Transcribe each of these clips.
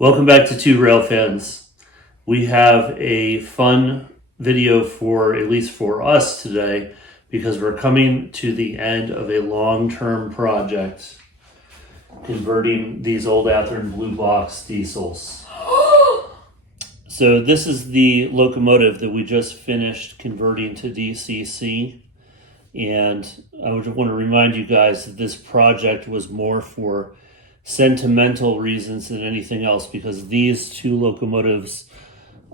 Welcome back to Two Rail Fans. We have a fun video for, at least for us today, because we're coming to the end of a long-term project converting these old Athearn Blue Box diesels. So this is the locomotive that we just finished converting to DCC. And I just want to remind you guys that this project was more for sentimental reasons than anything else, because these two locomotives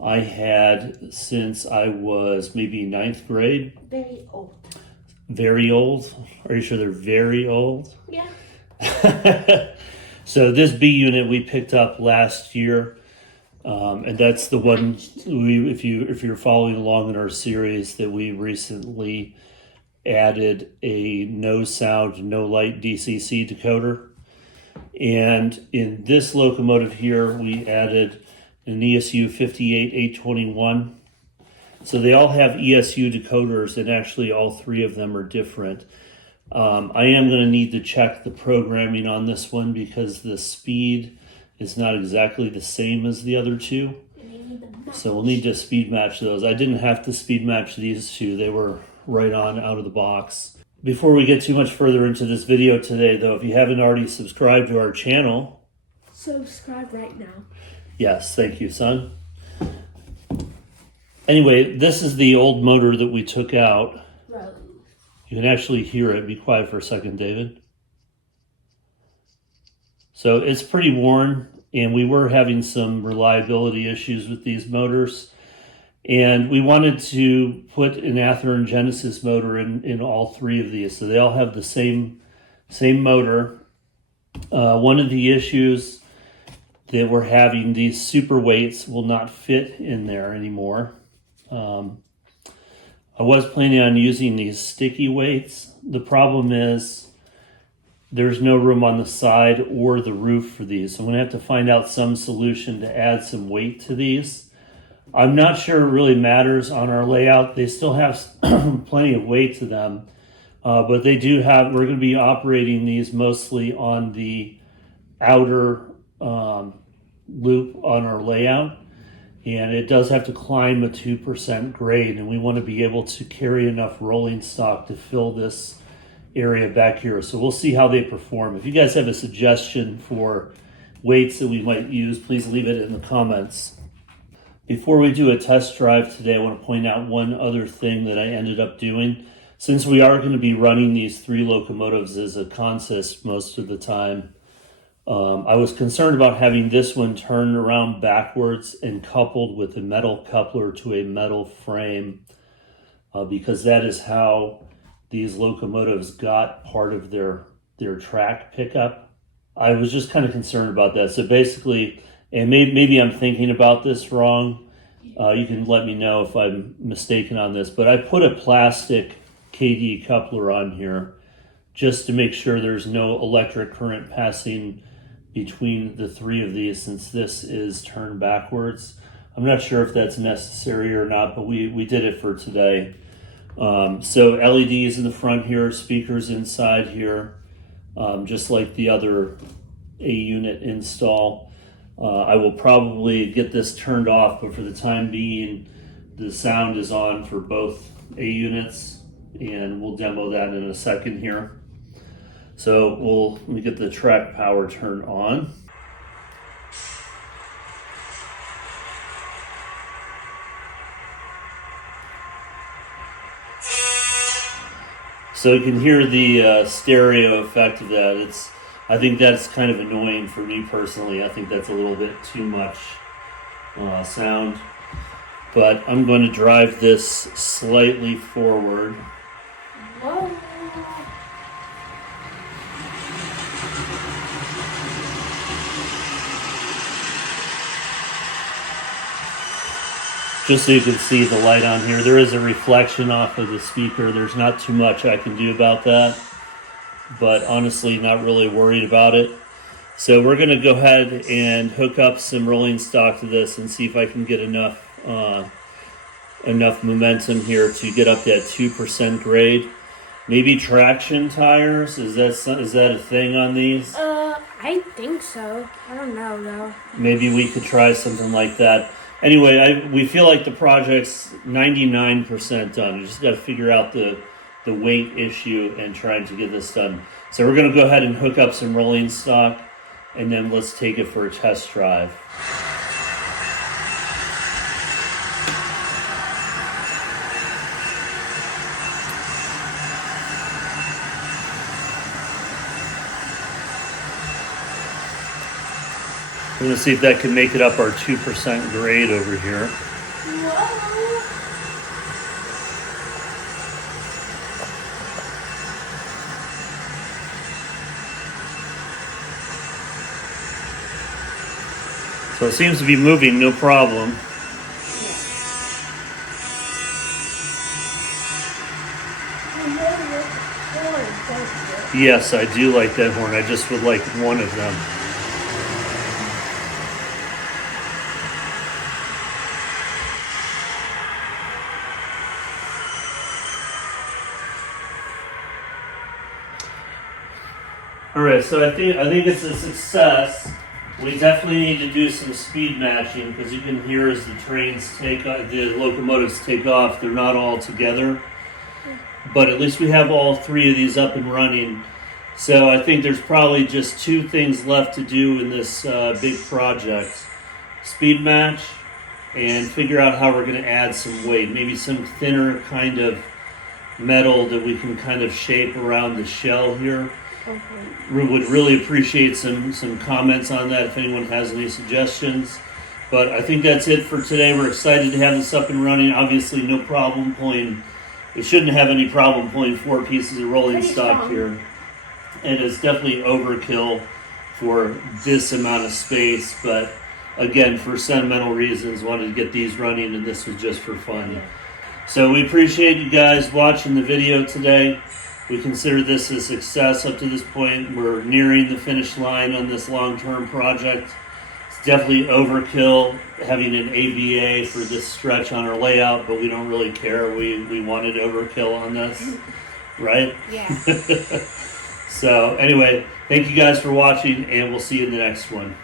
I had since I was maybe ninth grade. Very old. Very old? Are you sure they're very old? Yeah. So this B unit we picked up last year, and that's the one if you're following along in our series, that we recently added a no sound, no light DCC decoder. And in this locomotive here, we added an ESU 58821. So they all have ESU decoders, and actually all three of them are different. I am going to need to check the programming on this one because the speed is not exactly the same as the other two. So we'll need to speed match those. I didn't have to speed match these two. They were right on out of the box. Before we get too much further into this video today, though, if you haven't already subscribed to our channel, subscribe right now. Yes, thank you, son. Anyway, this is the old motor that we took out. Right. You can actually hear it. Be quiet for a second, David. So it's pretty worn, and we were having some reliability issues with these motors. And we wanted to put an Athearn Genesis motor in all three of these. So they all have the same motor. One of the issues that we're having, these super weights will not fit in there anymore. I was planning on using these sticky weights. The problem is there's no room on the side or the roof for these. So I'm going to have to find out some solution to add some weight to these. I'm not sure it really matters on our layout. They still have plenty of weight to them, but they do have, we're going to be operating these mostly on the outer loop on our layout, and it does have to climb a 2% grade, and we want to be able to carry enough rolling stock to fill this area back here. So we'll see how they perform. If you guys have a suggestion for weights that we might use, please leave it in the comments. Before we do a test drive today, I want to point out one other thing that I ended up doing. Since we are going to be running these three locomotives as a consist most of the time, I was concerned about having this one turned around backwards and coupled with a metal coupler to a metal frame, because that is how these locomotives got part of their track pickup. I was just kind of concerned about that. So basically, and maybe I'm thinking about this wrong. You can let me know if I'm mistaken on this. But I put a plastic KD coupler on here just to make sure there's no electric current passing between the three of these, since this is turned backwards. I'm not sure if that's necessary or not, but we did it for today. So LEDs in the front here, speakers inside here, just like the other A unit install. I will probably get this turned off, but for the time being, the sound is on for both A units, and we'll demo that in a second here. So let me get the track power turned on. So you can hear the stereo effect of that. I think that's kind of annoying for me personally. I think that's a little bit too much sound. But I'm going to drive this slightly forward. Whoa. Just so you can see the light on here. There is a reflection off of the speaker. There's not too much I can do about that, but honestly not really worried about it. So we're going to go ahead and hook up some rolling stock to this and see if I can get enough momentum here to get up that 2% grade. Maybe traction tires? Is that a thing on these? I I think so. I don't know though. Maybe we could try something like that. Anyway, we feel like the project's 99% done. We just got to figure out the weight issue and trying to get this done. So we're going to go ahead and hook up some rolling stock, and then let's take it for a test drive. We're going to see if that can make it up our 2% grade over here. Whoa. So it seems to be moving, no problem. Yes, I do like that horn. I just would like one of them. All right, so I think it's a success. We definitely need to do some speed matching because you can hear as the the locomotives take off, they're not all together. But at least we have all three of these up and running. So I think there's probably just two things left to do in this big project. Speed match and figure out how we're going to add some weight. Maybe some thinner kind of metal that we can kind of shape around the shell here. Okay. We would really appreciate some comments on that if anyone has any suggestions. But I think that's it for today. We're excited to have this up and running. Obviously, no problem pulling. We shouldn't have any problem pulling 4 pieces of rolling Pretty stock strong. here. And it's definitely overkill for this amount of space. But again, for sentimental reasons, wanted to get these running, and this was just for fun. So we appreciate you guys watching the video today. We consider this a success up to this point. We're nearing the finish line on this long-term project. It's definitely overkill having an ABA for this stretch on our layout, but we don't really care. We wanted overkill on this, right? Yeah. So anyway, thank you guys for watching, and we'll see you in the next one.